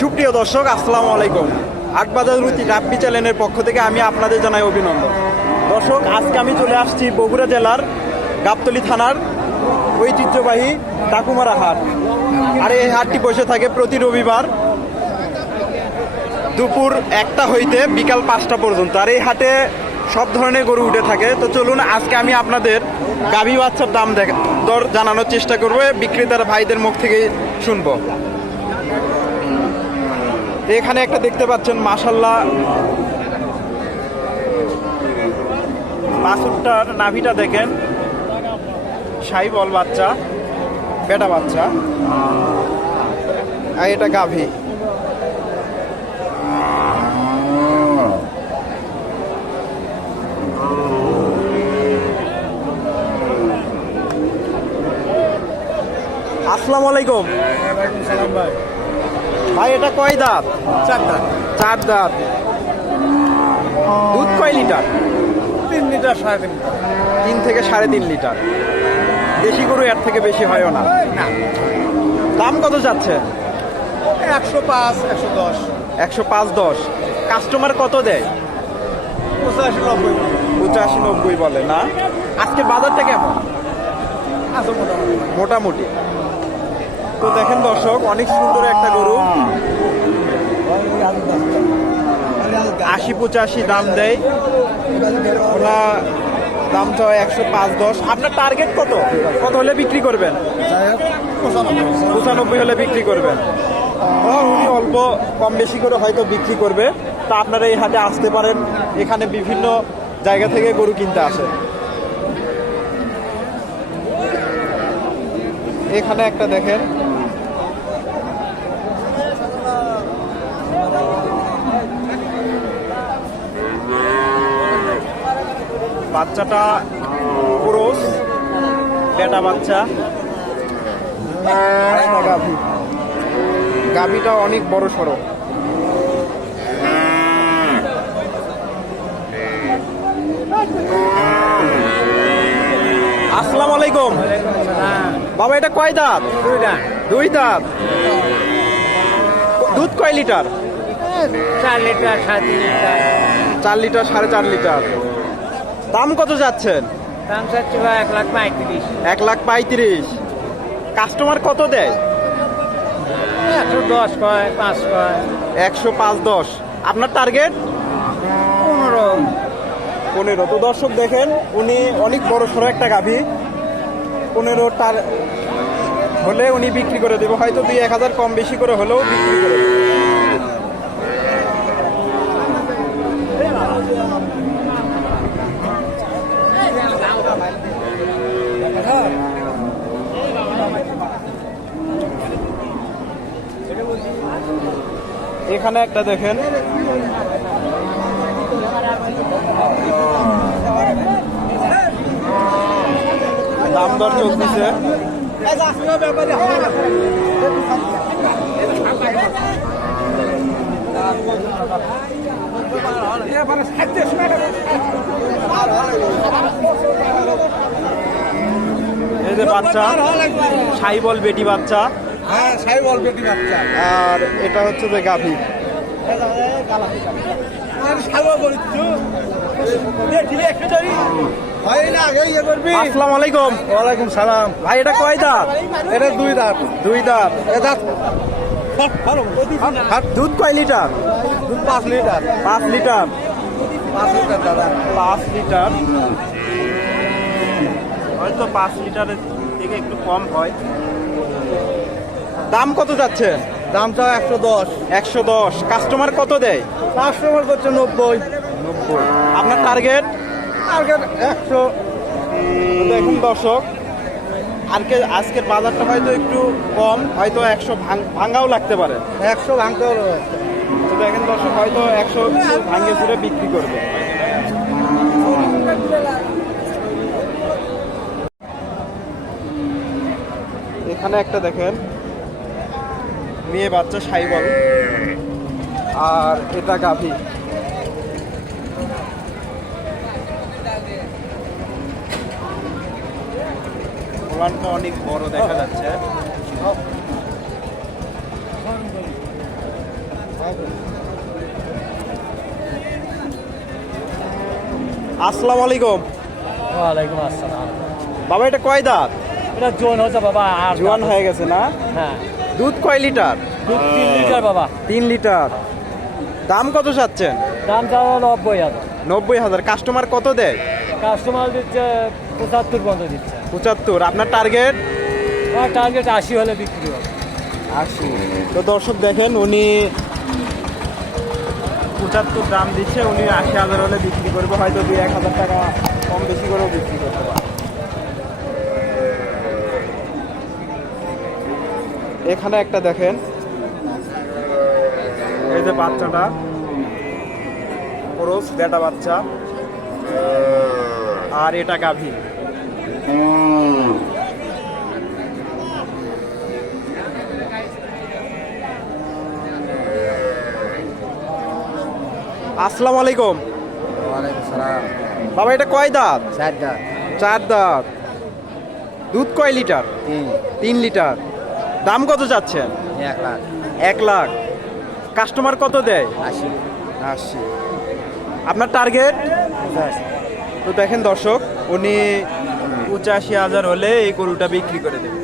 সুপ্রিয় দর্শক, আসসালামু আলাইকুম। আটবাজার রুচি রাব্বি চ্যানেলের পক্ষ থেকে আমি আপনাদের জানাই অভিনন্দন। দর্শক, আজকে আমি চলে আসছি বগুড়া জেলার গাবতলী থানার ঐতিহ্যবাহী ডাকুমারা হাট। আর এই হাটটি বসে থাকে প্রতি রবিবার দুপুর একটা হইতে বিকাল পাঁচটা পর্যন্ত। আর এই হাটে সব ধরনের গরু উঠে থাকে। তো চলুন, আজকে আমি আপনাদের গাভী বাচ্চার দাম দেখ দর জানানোর চেষ্টা করব, বিক্রেতার ভাইদের মুখ থেকে শুনব। এখানে একটা দেখতে পাচ্ছেন মাসাল্লাহ বাসুরটার নাভিটা দেখেন। সাইবল বাচ্চা, বেটা বাচ্চা। আর এটা গাভী। আসসালামু আলাইকুম। ভাই এটা কয় দাঁত? চারটা চার দাঁত। দুধ কয় লিটার? তিন লিটার সাড়ে তিন লিটার। তিন থেকে সাড়ে তিন লিটার। দেশি গরু এর থেকে বেশি হয়ও না? দাম কত যাচ্ছে? একশো পাঁচ একশো দশ। একশো পাঁচ দশ। কাস্টমার কত দেয়? পঁচাশি নব্বই। পঁচাশি নব্বই বলে না? আজকে বাজারটা কেমন? মোটামুটি। মোটামুটি। তো দেখেন দর্শক, অনেক সুন্দর একটা গরু। আশি পঁচাশি দাম দেয়। ওরা দাম চাও একশো পাঁচ দশ। আপনার টার্গেট কত? কত হলে বিক্রি করবেন? পঁচানব্বই হলে বিক্রি করবেন। উনি অল্প, কম বেশি করে হয়তো বিক্রি করবে। তা আপনারা এই হাটে আসতে পারেন। এখানে বিভিন্ন জায়গা থেকে গরু কিনতে আসে। এখানে একটা দেখেন। বাচ্চাটা পুরুষ বেটা বাচ্চা। গাভী গাভীটা অনেক বড় সড়ো। আসসালামু আলাইকুম। বাবা এটা কয় দাঁত? দুই দাঁত। দুধ কয় লিটার? চার লিটার সাড়ে লিটার। চার লিটার সাড়ে চার লিটার। দাম কত যাচ্ছেন? দাম চাচ্ছি ভাই এক লাখ পঁয়ত্রিশ। এক লাখ পঁয়ত্রিশ। কাস্টমার কত দেয়? একশো দশ কয় পাঁচ কয়। একশো পাঁচ দশ। আপনার টার্গেট পনেরো। পনেরো। তো দর্শক দেখেন উনি অনেক বড় সড়ো একটা গাভী। পনেরো টার হলে উনি বিক্রি করে দেবে। হয়তো দুই এক হাজার কম বেশি করে হলেও বিক্রি করে দেবে। এখানে একটা দেখেন। দাম দর চলতেছে। এই যে বাচ্চা সাইবল বেটি বাচ্চা। হ্যাঁ আর এটা হচ্ছে যে গাভী। ইয়ে আসসালামু আলাইকুম। ওয়ালাইকুম সালাম। ভাই এটা কয় দাঁত? এটা দুই দাঁত। দুই দাঁত। এ দাঁত আর দুধ কয় লিটার? দুধ পাঁচ লিটার। পাঁচ লিটার। পাঁচ লিটার দাদা। পাঁচ লিটার। হয়তো পাঁচ লিটারের থেকে একটু কম হয়। দাম কত যাচ্ছে? দাম চাও একশো দশ। একশো দশ। কাস্টমার কত দেয়? কাস্টমার করছে নব্বই। নব্বই। আপনার টার্গেট টার্গেট একশো। দেখুন দর্শক আজকে আজকের বাজারটা হয়তো একটু কম হয়তো একশো ভাঙ্গাও লাগতে পারে। একশো ভাঙতেও তো দেখেন দর্শক হয়তো একশো ভাঙ্গে চুরে বিক্রি করবে। এখানে একটা দেখেন মেয়ে বাচ্চা সাইবল আর এটা গাভী। ওলানটা অনেক বড় দেখা যাচ্ছে। আসসালামু আলাইকুম। ওয়ালাইকুম আসসালাম। বাবা এটা কয় দাঁত? এটা জোন হচ্ছে বাবা আর জোয়ান হয়ে গেছে না? হ্যাঁ। দুধ কয় লিটার? দুধ তিন লিটার বাবা। তিন লিটার। দাম কত চাচ্ছেন? দাম চাওয়া নব্বই হাজার। নব্বই হাজার। কাস্টমার কত দেয়? কাস্টমার দিচ্ছে পঁচাত্তর পর্যন্ত দিচ্ছে। পঁচাত্তর। আপনার টার্গেট? আমার টার্গেট আশি হলে বিক্রি হবে। আশি। তো দর্শক দেখেন উনি পঁচাত্তর দাম দিচ্ছে উনি আশি হাজার হলে বিক্রি করবে। হয়তো দুই এক হাজার টাকা কম বেশি করেও বিক্রি করতে পারে এখানে একটা দেখেন। এই যে বাচ্চাটা। খরচ বেটা বাচ্চা। আর এটা গাভী। আসসালামু আলাইকুম। বাবা এটা কয় দাঁত? চারটা চার দাঁত। দুধ কয় লিটার? তিন লিটার। দাম কত চাচ্ছেন এক লাখ। এক লাখ। কাস্টমার কত দেয়? আশি। আশি। আপনার টার্গেট তো দেখেন দর্শক উনি পঁচাশি হাজার হলে এই গরুটা বিক্রি করে দেবে।